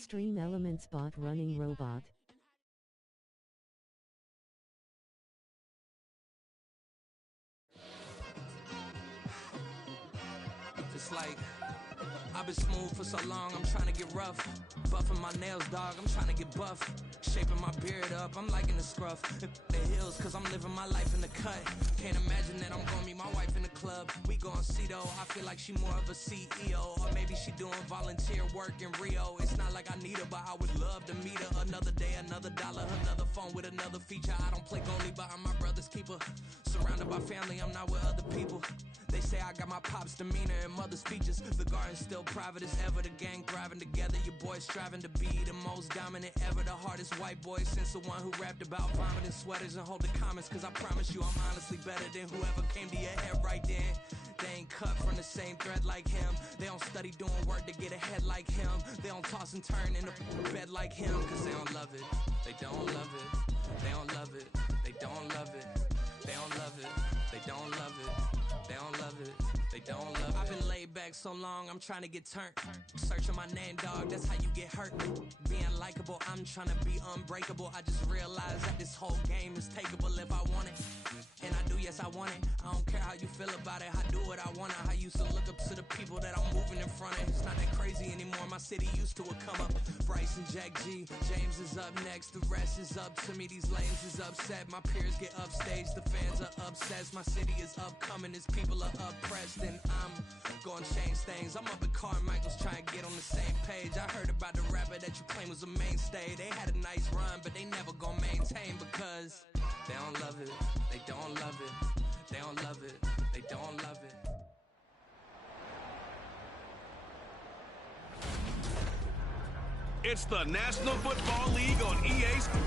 Stream Elements bot running robot. It's like I've been smooth for so long, I'm trying to get rough. Buffing my nails, dog, I'm trying to get buff. Shaping my beard up, I'm liking the scruff. The hills, cause I'm living my life in the cut. Can't imagine that I'm gonna meet my wife in the club. We gon' see though, I feel like she more of a CEO. Or maybe she doing volunteer work in Rio. It's not like I need her, but I would love to meet her. Another day, another dollar, another phone with another feature. I don't play goalie, but I'm my brother's keeper. Surrounded by family, I'm not with other people. They say I got my pop's demeanor and mother's features. The garden's still private as ever. The gang thriving together. Your boy striving to be the most dominant ever. The hardest white boy since the one who rapped about vomiting sweaters and holding comments. Cause I promise you I'm honestly better than whoever came to your head right then. They ain't cut from the same thread like him. They don't study doing work to get ahead like him. They don't toss and turn in the bed like him. Cause they don't love it. They don't love it. They don't love it. They don't love it. They don't love it. They don't love it. They don't love it. They don't love it. I've been laid back so long, I'm trying to get turned. Searching my name, dog, that's how you get hurt. Being likable, I'm trying to be unbreakable. I just realized that this whole game is takeable if I want it. And I do, yes, I want it. I don't care how you feel about it. I do what I want. I used to look up to the people that I'm moving in front of. It's not that crazy anymore. My city used to it come up. Bryce and Jack G. James is up next. The rest is up to me. These lanes is upset. My peers get upstage. The fans are obsessed. My city is upcoming. Its people are oppressed. And I'm gonna change things. I'm up at Carmichael's trying to get on the same page. I heard about the rapper that you claim was a mainstay. They had a nice run, but they never gonna maintain because they don't love it. They don't love it. They don't love it. They don't love it. It's the National Football League on EA Sports.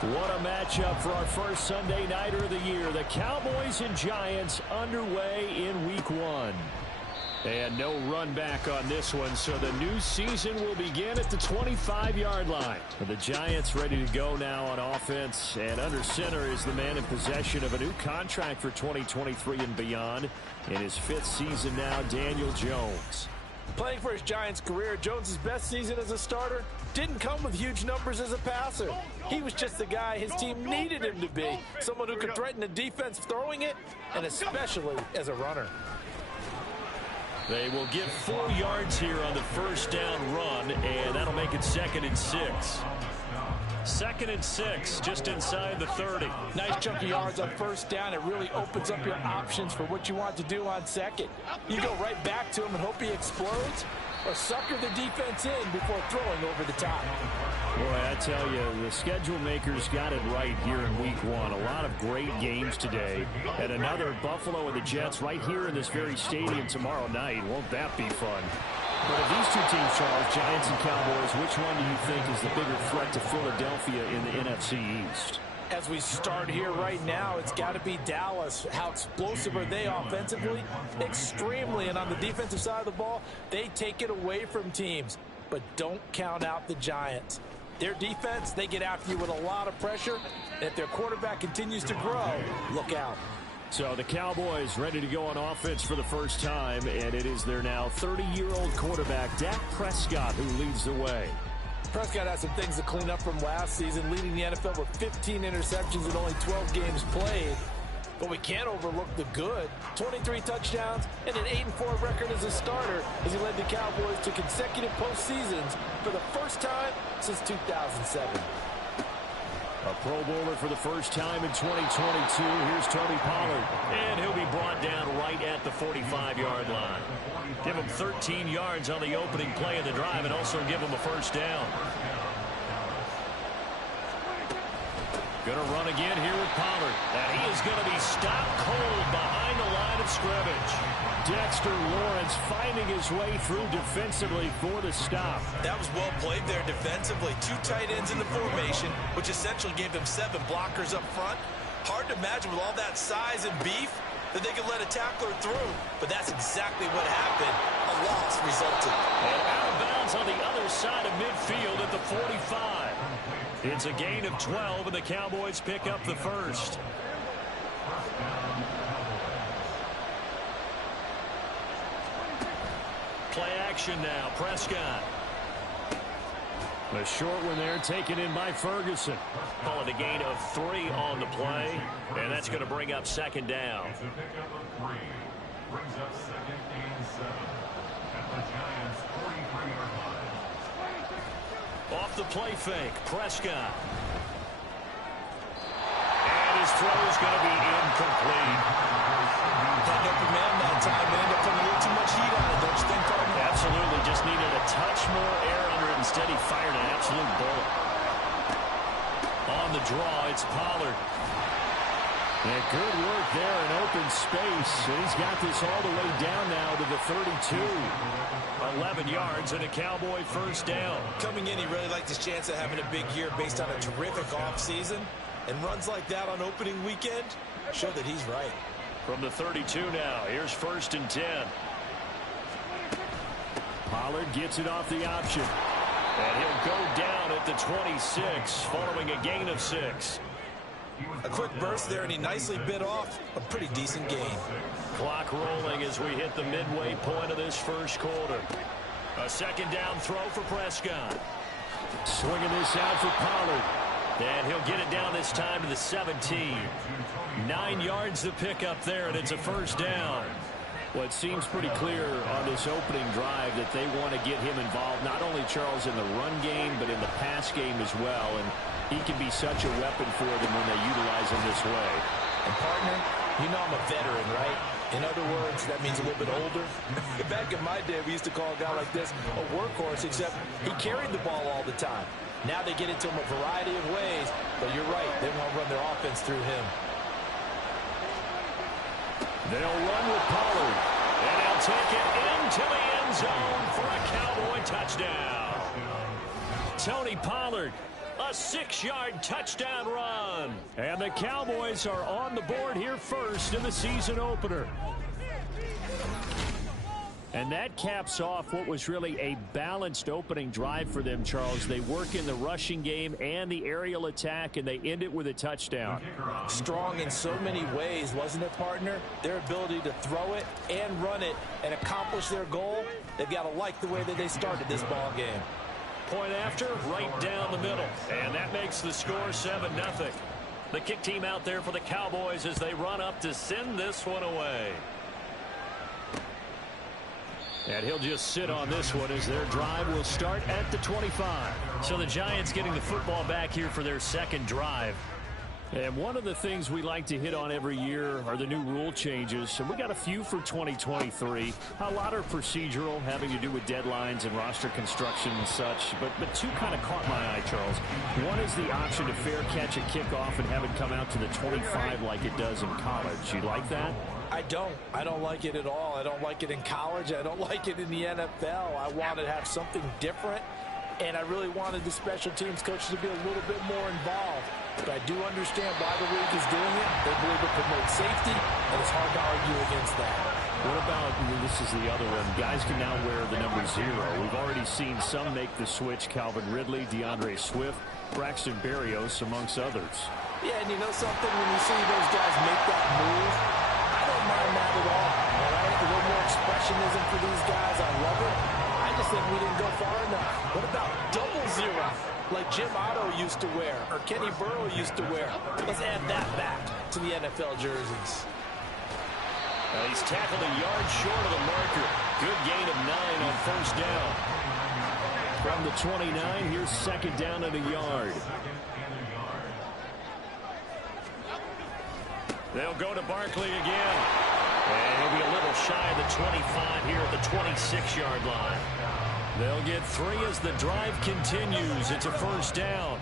What a matchup for our first Sunday nighter of the year. The Cowboys and Giants underway in Week 1. And no run back on this one, so the new season will begin at the 25-yard line. The Giants ready to go now on offense, and under center is the man in possession of a new contract for 2023 and beyond. In his 5th season now, Daniel Jones. Playing for his Giants career, Jones' best season as a starter didn't come with huge numbers as a passer. He was just the guy his team needed him to be, someone who could threaten the defense throwing it, and especially as a runner. They will get 4 yards here on the first down run, and that'll make it 2nd and 6. 2nd and 6, just inside the 30. Nice chunk of yards on first down. It really opens up your options for what you want to do on second. You go right back to him and hope he explodes, or sucker the defense in before throwing over the top. Boy, I tell you, the schedule makers got it right here in Week 1. A lot of great games today. And another Buffalo and the Jets right here in this very stadium tomorrow night. Won't that be fun? But of these two teams, Charles, Giants and Cowboys, which one do you think is the bigger threat to Philadelphia in the NFC East? As we start here right now, it's got to be Dallas. How explosive are they offensively? Extremely. And on the defensive side of the ball, they take it away from teams. But don't count out the Giants. Their defense, they get after you with a lot of pressure. And if their quarterback continues to grow, look out. So the Cowboys ready to go on offense for the first time, and it is their now 30-year-old quarterback, Dak Prescott, who leads the way. Prescott has some things to clean up from last season, leading the NFL with 15 interceptions and only 12 games played. But we can't overlook the good. 23 touchdowns and an 8-4 record as a starter as he led the Cowboys to consecutive postseasons for the first time since 2007. A Pro Bowler for the first time in 2022. Here's Tony Pollard. And he'll be brought down right at the 45-yard line. Give him 13 yards on the opening play of the drive and also give him a first down. Going to run again here with Pollard. And he is going to be stopped cold behind the line of scrimmage. Dexter Lawrence finding his way through defensively for the stop. That was well played there defensively. 2 tight ends in the formation, which essentially gave them 7 blockers up front. Hard to imagine with all that size and beef that they could let a tackler through. But that's exactly what happened. A loss resulted. And out of bounds on the other side of midfield at the 45. It's a gain of 12, and the Cowboys pick up the first. Play action now. Prescott. A short one there, taken in by Ferguson. Call it a gain of 3 on the play, and that's going to bring up second down. Off the play fake, Prescott. And his throw is going to be incomplete. Got no command that time. They ended up putting a little too much heat on it, don't you think, partner? Absolutely. Just needed a touch more air under it. Instead, he fired an absolute bullet. On the draw, it's Pollard. And good work there in open space. And he's got this all the way down now to the 32. 11 yards and a Cowboy first down. Coming in, he really liked his chance of having a big year based on a terrific offseason. And runs like that on opening weekend show that he's right. From the 32 now, here's 1st and 10. Pollard gets it off the option. And he'll go down at the 26 following a gain of 6. A quick burst there, and he nicely bit off a pretty decent gain. Clock rolling as we hit the midway point of this first quarter. A second down throw for Prescott. Swinging this out for Pollard. And he'll get it down this time to the 17. 9 yards to pick up there, and it's a first down. Well, it seems pretty clear on this opening drive that they want to get him involved, not only, Charles, in the run game, but in the pass game as well. And he can be such a weapon for them when they utilize him this way. And, partner, you know I'm a veteran, right? In other words, that means a little bit older. Back in my day, we used to call a guy like this a workhorse, except he carried the ball all the time. Now they get into him a variety of ways, but you're right. They want to run their offense through him. They'll run with Pollard, and they'll take it into the end zone for a Cowboy touchdown. Tony Pollard, a 6-yard touchdown run. And the Cowboys are on the board here first in the season opener. And that caps off what was really a balanced opening drive for them, Charles. They work in the rushing game and the aerial attack, and they end it with a touchdown. Strong in so many ways, wasn't it, partner? Their ability to throw it and run it and accomplish their goal, they've got to like the way that they started this ball game. Point after, right down the middle. And that makes the score 7-0. The kick team out there for the Cowboys as they run up to send this one away. And he'll just sit on this one as their drive will start at the 25. So the Giants getting the football back here for their second drive. And one of the things we like to hit on every year are the new rule changes. And we got a few for 2023. A lot are procedural, having to do with deadlines and roster construction and such. But two kind of caught my eye, Charles. One is the option to fair catch a kickoff and have it come out to the 25 like it does in college. You like that? I don't like it at all. I don't like it in college. I don't like it in the NFL. I wanted to have something different, and I really wanted the special teams coaches to be a little bit more involved. But I do understand why the league is doing it. They believe it promotes safety, and it's hard to argue against that. What about, this is the other one, guys can now wear the number 0. We've already seen some make the switch, Calvin Ridley, DeAndre Swift, Braxton Berrios, amongst others. Yeah, and you know something? When you see those guys make that move, I don't mind that at all. All right? A little more expressionism for these guys. I love it. I just think we didn't go far enough. What about double 0, like Jim Otto used to wear or Kenny Burrow used to wear? Let's add that back to the NFL jerseys. He's tackled a yard short of the marker. Good gain of 9 on first down. From the 29, here's second down and a yard. They'll go to Barkley again. And he'll be a little shy of the 25 here at the 26-yard line. They'll get 3 as the drive continues. It's a first down.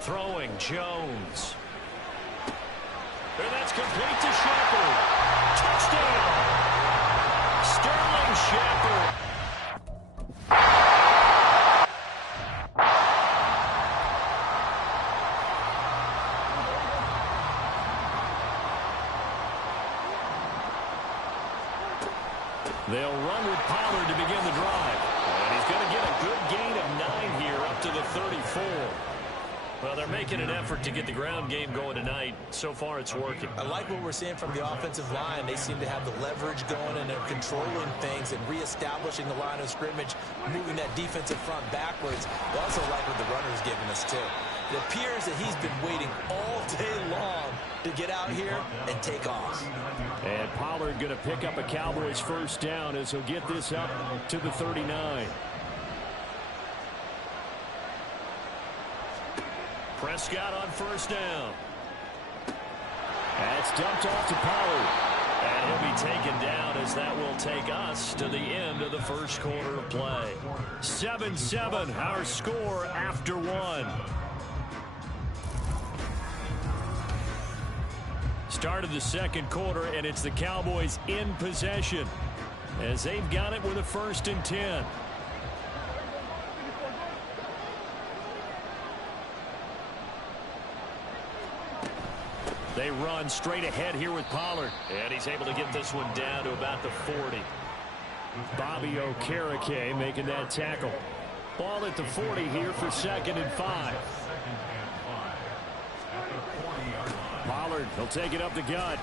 Throwing, Jones. And that's complete to Shepard. Touchdown! Sterling Shepard. They'll run with Pollard to begin the drive. And he's He's going to get a good gain of 9 here up to the 34. Well, they're making an effort to get the ground game going tonight. So far, it's working. I like what we're seeing from the offensive line. They seem to have the leverage going, and they're controlling things and reestablishing the line of scrimmage, moving that defensive front backwards. I also like what the runner's giving us, too. It appears that he's been waiting all day long to get out here and take off. And Pollard going to pick up a Cowboys first down as he'll get this up to the 39. Prescott on first down. That's dumped off to Pollard. And he'll be taken down as that will take us to the end of the first quarter of play. 7-7, our score after 1. Start of the second quarter, and it's the Cowboys in possession as they've got it with a 1st and 10. They run straight ahead here with Pollard. And he's able to get this one down to about the 40. Bobby Okereke making that tackle. Ball at the 40 here for 2nd and 5. Pollard, he'll take it up the gut.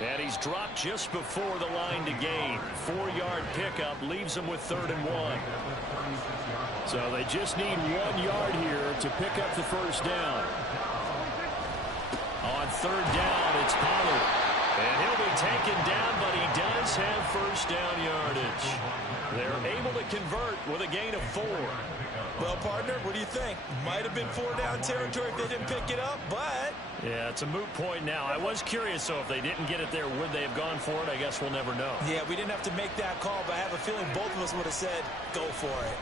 And he's dropped just before the line to gain. 4-yard pickup leaves him with 3rd and 1. So they just need 1 yard here to pick up the first down. On 3rd down, it's Pollard. And he'll be taken down, but he does have first down yardage. They're able to convert with a gain of 4. Well, partner, what do you think? Might have been 4-down territory if they didn't pick it up, but... Yeah, it's a moot point now. I was curious, so if they didn't get it there, would they have gone for it? I guess we'll never know. Yeah, we didn't have to make that call, but I have a feeling both of us would have said, go for it.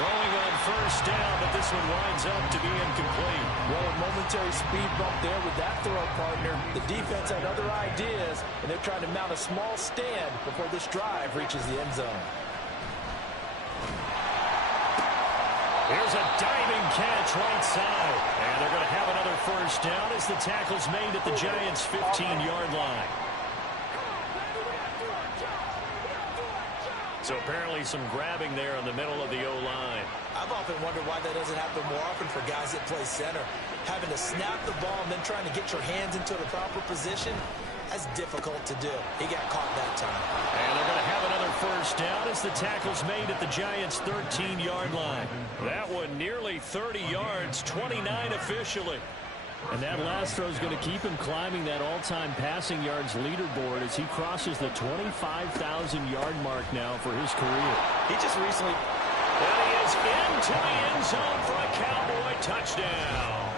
Throwing on first down, but this one winds up to be incomplete. Well, a momentary speed bump there with that throw, partner. The defense had other ideas, and they're trying to mount a small stand before this drive reaches the end zone. Here's a diving catch right side. And they're going to have another first down as the tackle's made at the Giants' 15-yard line. So apparently some grabbing there in the middle of the O-line. I've often wondered why that doesn't happen more often for guys that play center. Having to snap the ball and then trying to get your hands into the proper position, that's difficult to do. He got caught that time. And they're going to have another first down as the tackle's made at the Giants' 13-yard line. That one nearly 30 yards, 29 officially. And that last throw is going to keep him climbing that all-time passing yards leaderboard as he crosses the 25,000-yard mark now for his career. He just recently... And he is into the end zone for a Cowboy touchdown.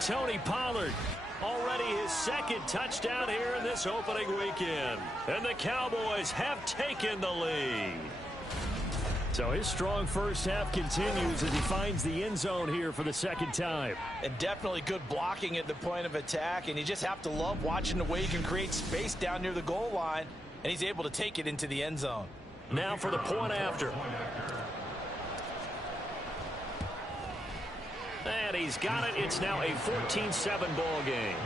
Tony Pollard, already his 2nd touchdown here in this opening weekend. And the Cowboys have taken the lead. So his strong first half continues as he finds the end zone here for the 2nd time. And definitely good blocking at the point of attack. And you just have to love watching the way he can create space down near the goal line. And he's able to take it into the end zone. Now for the point after. And he's got it. It's now a 14-7 ball game.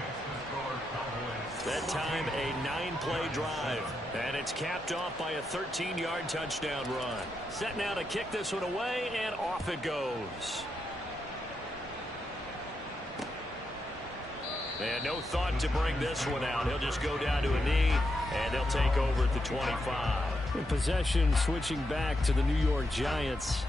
That time a 9-play drive. And it's capped off by a 13-yard touchdown run. Set now to kick this one away, and off it goes. And no thought to bring this one out. He'll just go down to a knee, and they'll take over at the 25. In possession switching back to the New York Giants.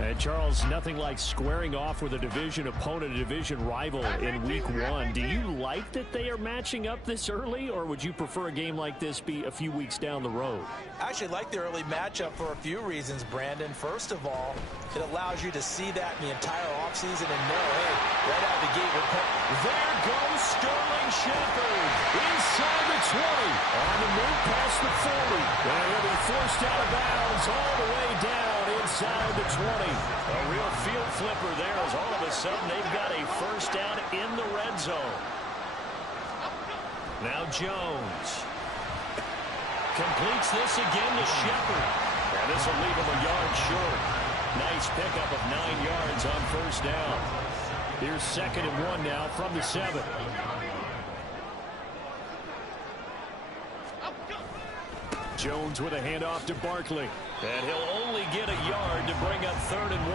And Charles, nothing like squaring off with a division opponent, a division rival in week 1. Do you like that they are matching up this early, or would you prefer a game like this be a few weeks down the road? I actually like the early matchup for a few reasons, Brandon. First of all, it allows you to see that in the entire offseason and know, hey, right out of the gate, there goes Sterling Shepard inside the 20. On the move past the 40. And he'll be forced out of bounds all the way down inside the 20. A real field flipper there as all of a sudden they've got a first down in the red zone. Now Jones completes this again to Shepard. And this will leave him a yard short. Nice pickup of 9 yards on first down. Here's 2nd and 1 now from the 7. Jones with a handoff to Barkley. And he'll only get a yard to bring up 3rd and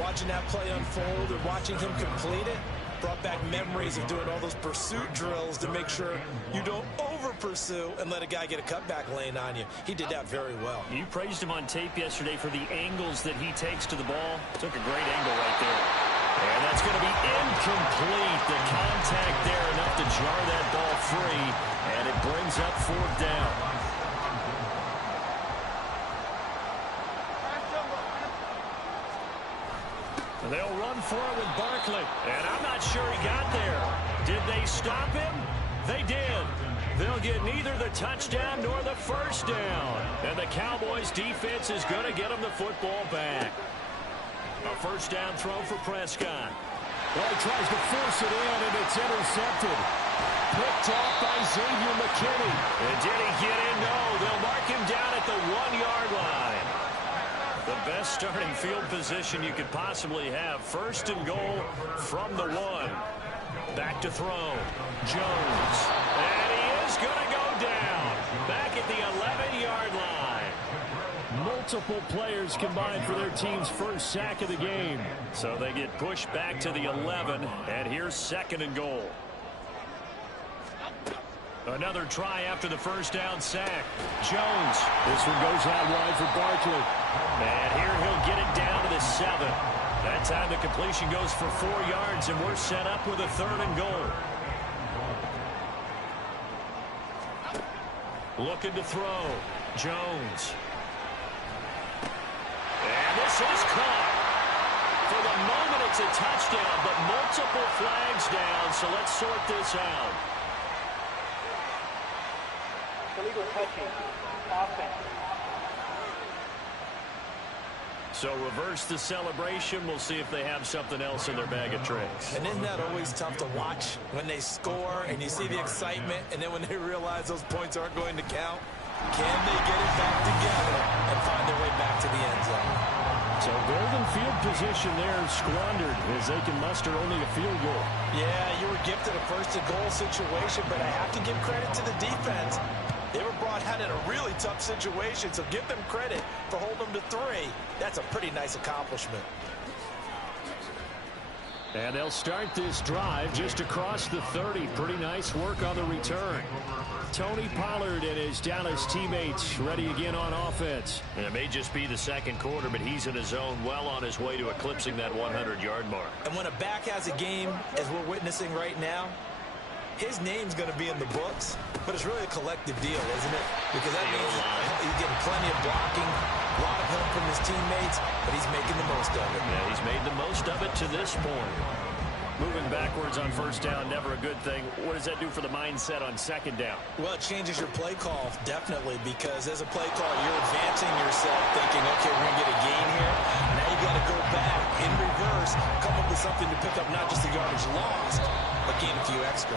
1. Watching that play unfold and watching him complete it brought back memories of doing all those pursuit drills to make sure you don't over-pursue and let a guy get a cutback lane on you. He did that very well. You praised him on tape yesterday for the angles that he takes to the ball. Took a great angle right there. And that's going to be incomplete. The contact there enough to jar that ball free, and it brings up 4th down. They'll run for it with Barkley, and I'm not sure he got there. Did they stop him? They did. They'll get neither the touchdown nor the 1st down. And the Cowboys defense is going to get them the football back. A 1st down throw for Prescott. Well, he tries to force it in, and it's intercepted. Picked off by Xavier McKinney. And did he get in? No. They'll mark him down at the 1-yard line. The best starting field position you could possibly have. 1st and goal from the 1. Back to throw. Jones. And he is going to go down. Back at the 11-yard line. Multiple players combined for their team's 1st sack of the game. So they get pushed back to the 11. And here's 2nd and goal. Another try after the 1st down sack. Jones. This one goes out wide for Barkley. And here he'll get it down to the 7. That time the completion goes for 4 yards, and we're set up with a 3rd and goal. Looking to throw. Jones. And this is caught. For the moment, it's a touchdown, but multiple flags down, so let's sort this out. Illegal touching. Offense. So reverse the celebration. We'll see if they have something else in their bag of tricks. And isn't that always tough to watch when they score and you see the excitement, and then when they realize those points aren't going to count? Can they get it back together and find their way back to the end zone? So golden field position there squandered as they can muster only a field goal. Yeah, you were gifted a 1st and goal situation, but I have to give credit to the defense. They were brought out in a really tough situation, so give them credit for holding them to 3. That's a pretty nice accomplishment. And they'll start this drive just across the 30. Pretty nice work on the return. Tony Pollard and his Dallas teammates ready again on offense. And it may just be the 2nd quarter, but he's in his zone, well on his way to eclipsing that 100-yard mark. And when a back has a game, as we're witnessing right now, his name's going to be in the books, but it's really a collective deal, isn't it? Because that means he's getting plenty of blocking, a lot of help from his teammates, but he's making the most of it. Yeah, he's made the most of it to this point. Moving backwards on 1st down, never a good thing. What does that do for the mindset on 2nd down? Well, it changes your play call, definitely, because as a play call, you're advancing yourself, thinking, okay, we're going to get a gain here. Now you got to go back in reverse, come up with something to pick up not just the yardage lost, but gain a few extra.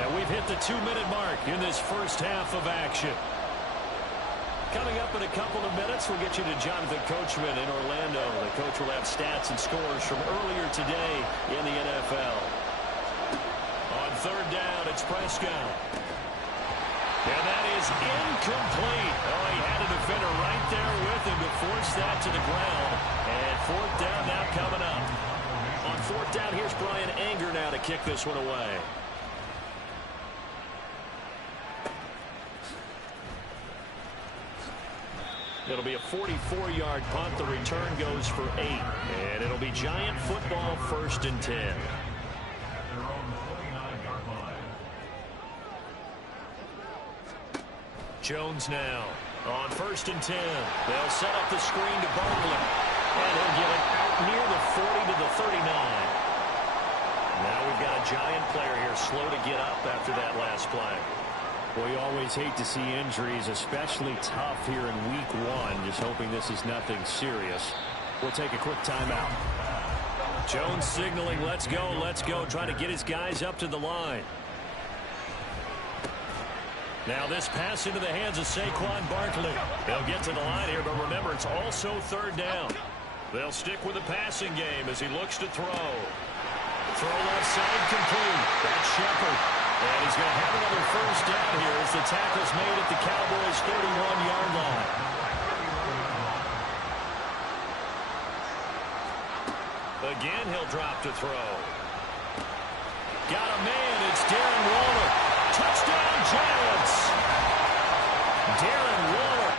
And we've hit the 2-minute mark in this 1st half of action. Coming up in a couple of minutes, we'll get you to Jonathan Coachman in Orlando. The coach will have stats and scores from earlier today in the NFL. On 3rd down, it's Prescott. And that is incomplete. Oh, he had a defender right there with him to force that to the ground. And 4th down now coming up. On 4th down, here's Brian Anger now to kick this one away. It'll be a 44-yard punt. The return goes for 8. And it'll be Giant football, 1st and 10. Jones now on 1st and 10. They'll set up the screen to Barkley. And he'll get it out near the 40 to the 39. Now we've got a Giant player here slow to get up after that last play. Well, you always hate to see injuries, especially tough here in week 1. Just hoping this is nothing serious. We'll take a quick timeout. Jones signaling, let's go, trying to get his guys up to the line. Now this pass into the hands of Saquon Barkley. They'll get to the line here, but remember, it's also 3rd down. They'll stick with the passing game as he looks to throw. Throw left side complete. That's Shepard. And he's going to have another first down here as the tackle's made at the Cowboys' 31-yard line. Again, he'll drop to throw. Got a man. It's Darren Waller. Touchdown, Giants. Darren Waller.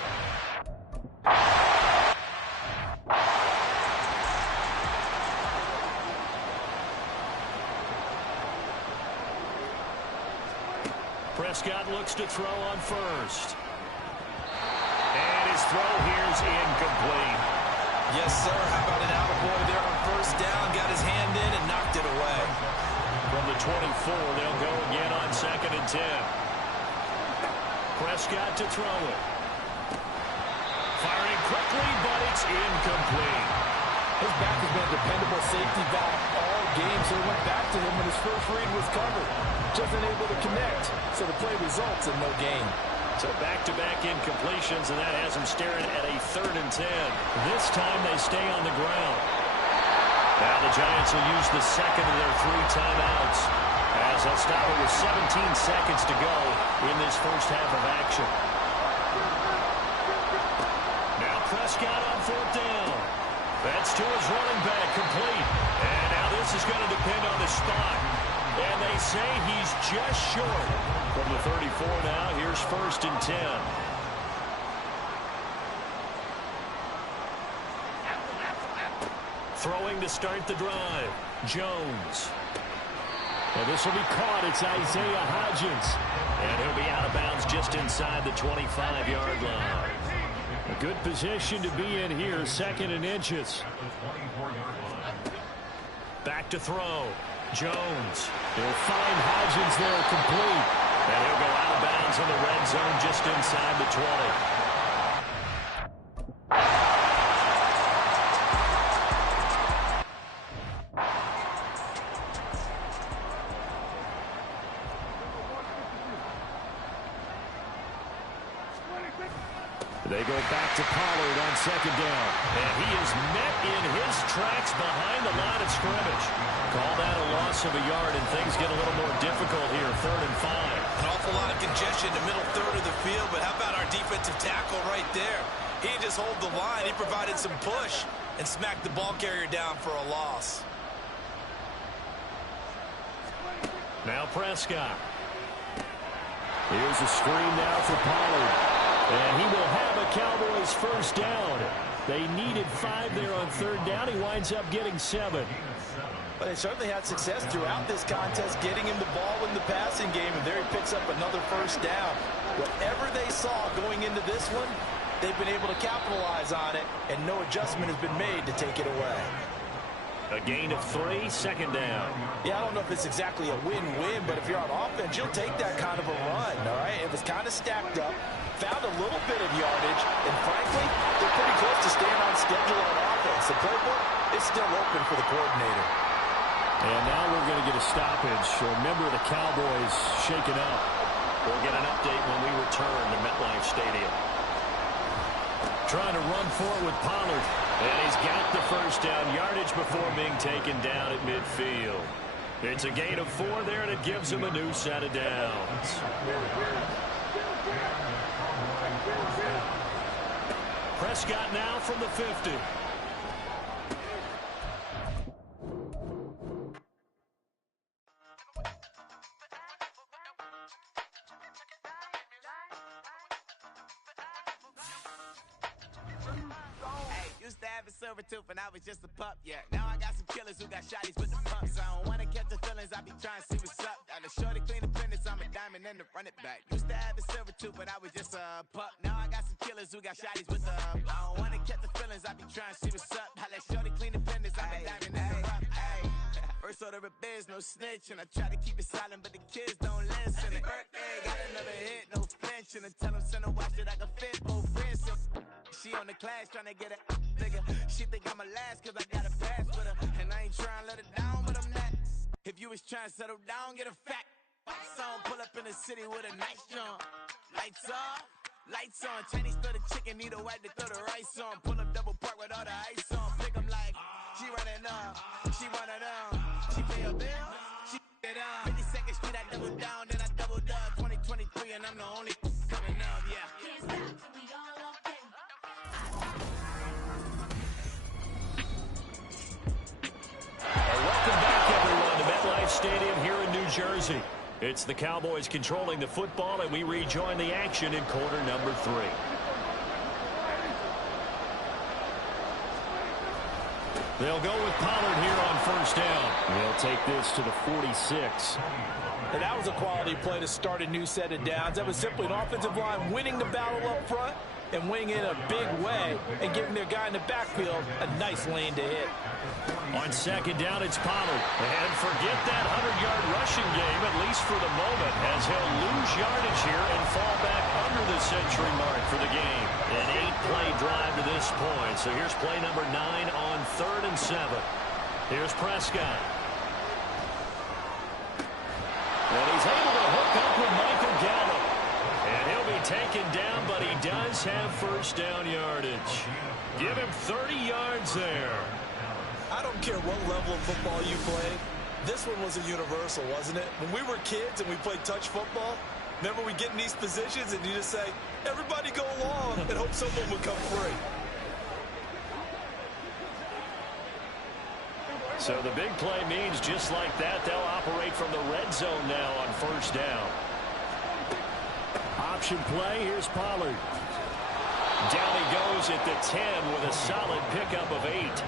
Prescott looks to throw on first. And his throw here's incomplete. Yes, sir. How about an attaboy there on first down? Got his hand in and knocked it away. From the 24, they'll go again on 2nd and 10. Prescott to throw it. Firing quickly, but it's incomplete. His back has been a dependable safety back all game, so he went back to him when his first read was covered. Just unable to connect, so the play results in no gain. So back-to-back incompletions, and that has them staring at a 3rd and 10. This time they stay on the ground. Now the Giants will use the second of their 3 timeouts as they'll stop it with 17 seconds to go in this first half of action. Now Prescott on 4th down. That's to his running back, complete. And now this is going to depend on the spot. And they say he's just short. From the 34 now, here's 1st and 10. Throwing to start the drive. Jones. Well, this will be caught. It's Isaiah Hodgins. And he'll be out of bounds just inside the 25-yard line. A good position to be in here, 2nd and inches. Back to throw. Jones. He'll find Hodgins there, complete. And he'll go out of bounds in the red zone just inside the 20. They go back to Pollard on 2nd down. And he is met in his tracks behind the line of scrimmage. Call that a loss of a yard, and things get a little more difficult here, 3rd and 5. An awful lot of congestion in the middle third of the field, but how about our defensive tackle right there? He just hold the line. He provided some push and smacked the ball carrier down for a loss. Now Prescott. Here's a screen now for Pollard. And he will have a Cowboys first down. They needed 5 there on 3rd down. He winds up getting 7. But they certainly had success throughout this contest, getting him the ball in the passing game, and there he picks up another first down. Whatever they saw going into this one, they've been able to capitalize on it, and no adjustment has been made to take it away. A gain of 3, 2nd down. Yeah, I don't know if it's exactly a win-win, but if you're on offense, you'll take that kind of a run, all right? It was kind of stacked up, found a little bit of yardage, and frankly, they're pretty close to staying on schedule on offense. The playbook is still open for the coordinator. And now we're going to get a stoppage. Remember, the Cowboys shaken up. We'll get an update when we return to MetLife Stadium. Trying to run forward with Pollard. And he's got the first down, yardage before being taken down at midfield. It's a gain of 4 there, and it gives him a new set of downs. Prescott now from the 50. Silver tooth and I was just a pup, yeah. Now I got some killers who got shotties with the pumps. I don't wanna catch the feelings, I be trying to see what's up. Got a shorty clean the business, I'm a diamond and to run it back. Used to have a silver tooth, but I was just a pup. Now I got some killers who got shotties with the I don't wanna catch the feelings, I be trying to see what's up. I let shorty clean the business, I'm a diamond and to run it. First order of biz, no snitch, and I try to keep it silent, but the kids don't listen. Birthday, got another hit, no flinching. And tell them send a watch that I can fit both wrists. She on the class trying to get a nigga. She think I'm a last cause I got a pass with her. And I ain't trying to let her down, but I'm not. If you was trying to settle down, get a fact. Song, pull up in the city with a nice jump. Lights off, lights on. Chinese throw the chicken, need a wipe to throw the rice on. Pull up double park with all the ice on. Pick 'em like, she running up, she running up. She pay her bill, she get up. 52nd Street, I double down, then Stadium here in New Jersey. It's the Cowboys controlling the football, and we rejoin the action in quarter number 3. They'll go with Pollard here on first down. They'll take this to the 46. And that was a quality play to start a new set of downs. That was simply an offensive line winning the battle up front and winning in a big way and giving their guy in the backfield a nice lane to hit. On second down, it's Pollard. And forget that 100-yard rushing game, at least for the moment, as he'll lose yardage here and fall back under the century mark for the game. An 8-play drive to this point. So here's play number 9 on 3rd and 7. Here's Prescott. And he's able to hook up with Michael Gallup. And he'll be taken down, but he does have first down yardage. Give him 30 yards there. I don't care what level of football you played. This one was a universal, wasn't it? When we were kids and we played touch football, remember we get in these positions and you just say, everybody go along and hope someone would come free. So the big play means just like that, they'll operate from the red zone now on first down. Option play, here's Pollard. Down he goes at the 10 with a solid pickup of 8.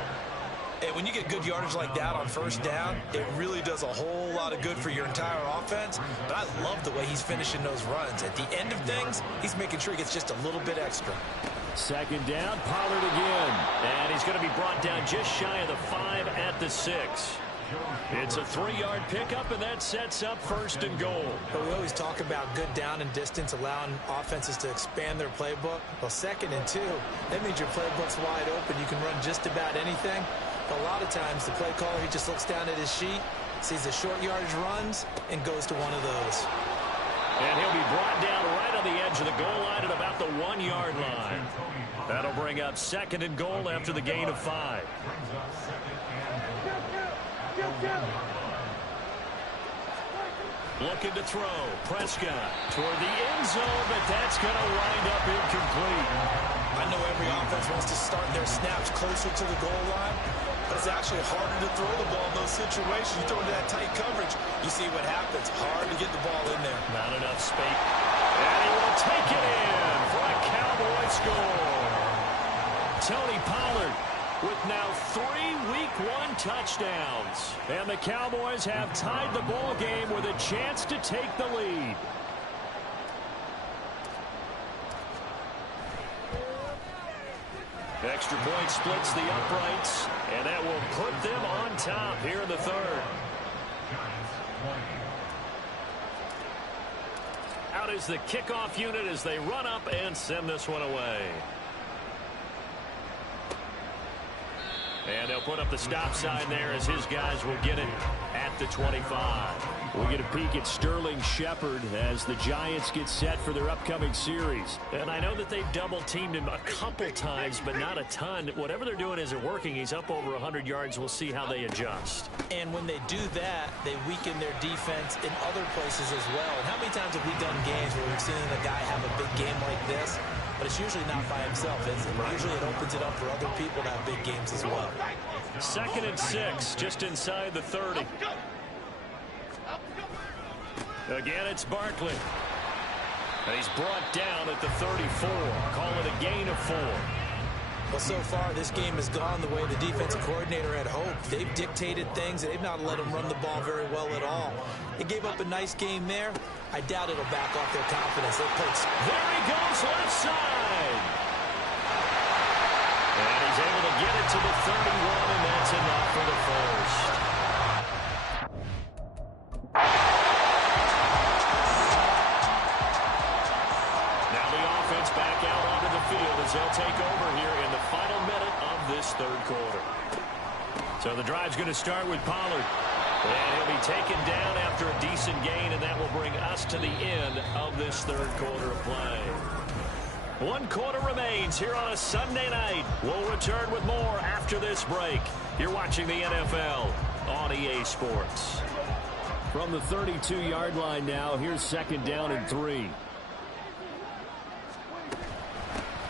And when you get good yardage like that on first down, it really does a whole lot of good for your entire offense. But I love the way he's finishing those runs. At the end of things, he's making sure he gets just a little bit extra. Second down, Pollard again. And he's going to be brought down just shy of the 5 at the 6. It's a 3-yard pickup, and that sets up first and goal. But we always talk about good down and distance, allowing offenses to expand their playbook. Well, 2nd and 2, that means your playbook's wide open. You can run just about anything. But a lot of times, the play caller, he just looks down at his sheet, sees the short yardage runs, and goes to one of those. And he'll be brought down right on the edge of the goal line at about the 1-yard line. That'll bring up 2nd and goal after the gain of 5. Looking to throw. Prescott toward the end zone, but that's going to wind up incomplete. I know every offense wants to start their snaps closer to the goal line, but it's actually harder to throw the ball in those situations. You throw into that tight coverage, you see what happens. Hard to get the ball in there. Not enough space. And he will take it in for a Cowboy score. Tony Pollard with now 3 Week 1 touchdowns. And the Cowboys have tied the ball game with a chance to take the lead. Extra point splits the uprights, and that will put them on top here in the 3rd. Out is the kickoff unit as they run up and send this one away. And they'll put up the stop sign there as his guys will get it at the 25. We get a peek at Sterling Shepard as the Giants get set for their upcoming series. And I know that they've double-teamed him a couple times, but not a ton. Whatever they're doing isn't working. He's up over 100 yards. We'll see how they adjust. And when they do that, they weaken their defense in other places as well. And how many times have we done games where we've seen a guy have a big game like this? But it's usually not by himself, is it? Usually it opens it up for other people to have big games as well. 2nd and 6, just inside the 30. Again, it's Barkley. And he's brought down at the 34. Call it a gain of 4. Well, so far, this game has gone the way the defensive coordinator had hoped. They've dictated things, and they've not let him run the ball very well at all. They gave up a nice game there. I doubt it'll back off their confidence. They played. There he goes, left side. And he's able to get it to the 31, and that's enough for the first. Now the offense back out onto the field as they'll take over here in the final minute of this 3rd quarter. So the drive's going to start with Pollard. And he'll be taken down after a decent gain, and that will bring us to the end of this 3rd quarter of play. 1 quarter remains here on a Sunday night. We'll return with more after this break. You're watching the NFL on EA Sports. From the 32-yard line now, here's 2nd down and 3.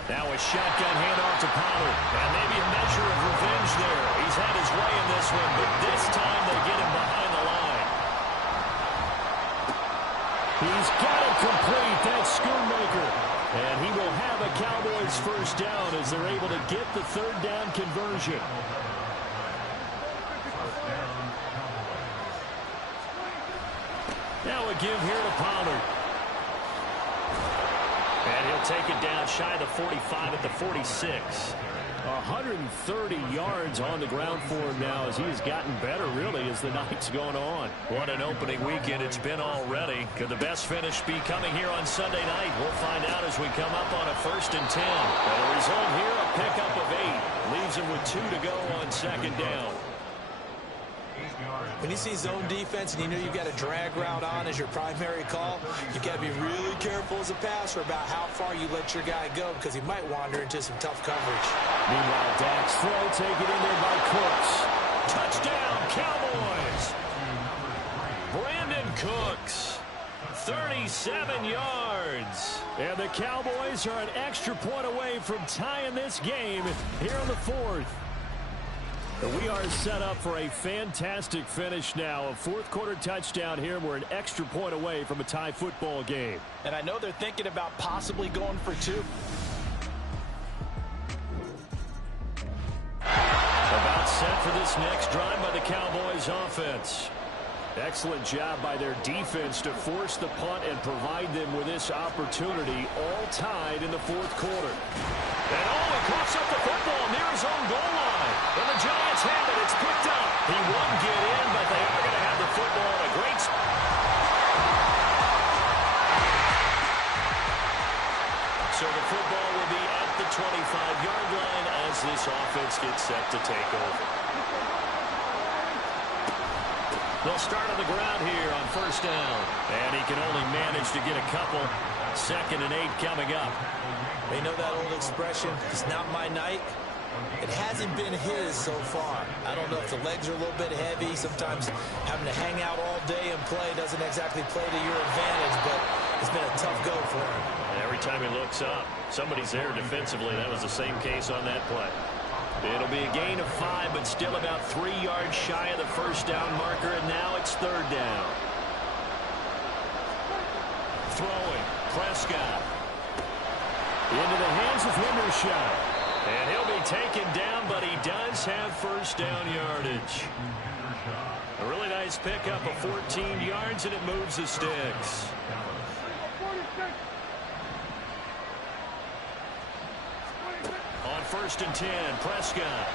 Now a shotgun handoff to Pollard. And maybe a measure of revenge there. He's had his way in this one, but this time they get him behind the line. He's got it complete. That's Schoonmaker. And he will have a Cowboys first down as they're able to get the third down conversion. Now a give here to Pollard. And he'll take it down shy of the 45 at the 46. 130 yards on the ground for him now as he has gotten better, really, as the night's gone on. What an opening weekend it's been already. Could the best finish be coming here on Sunday night? We'll find out as we come up on a 1st and 10. And the result here, a pickup of 8. Leaves him with 2 to go on 2nd down. When you see zone defense and you know you've got a drag route on as your primary call, you've got to be really careful as a passer about how far you let your guy go because he might wander into some tough coverage. Meanwhile, Dak's throw taken in there by Cooks. Touchdown, Cowboys! Brandon Cooks, 37 yards. And the Cowboys are an extra point away from tying this game here in the 4th. We are set up for a fantastic finish now. A 4th quarter touchdown here. We're an extra point away from a tie football game. And I know they're thinking about possibly going for 2. About set for this next drive by the Cowboys offense. Excellent job by their defense to force the punt and provide them with this opportunity, all tied in the 4th quarter. And he coughs up the football near his own goal line. And the Giants have it. It's picked up. He won't get in, but they are going to have the football in a great spot. So the football will be at the 25-yard line as this offense gets set to take over. They'll start on the ground here on 1st down. And he can only manage to get a couple. 2nd and 8 coming up. They know that old expression, it's not my night. It hasn't been his so far. I don't know if the legs are a little bit heavy. Sometimes having to hang out all day and play doesn't exactly play to your advantage, but it's been a tough go for him. And every time he looks up, somebody's there defensively. That was the same case on that play. It'll be a gain of 5, but still about 3 yards shy of the 1st down marker, and now it's 3rd down. Throwing, Prescott. Into the hands of Hendershot. And he'll be taken down, but he does have 1st down yardage. A really nice pickup of 14 yards, and it moves the sticks. On 1st and 10, Prescott.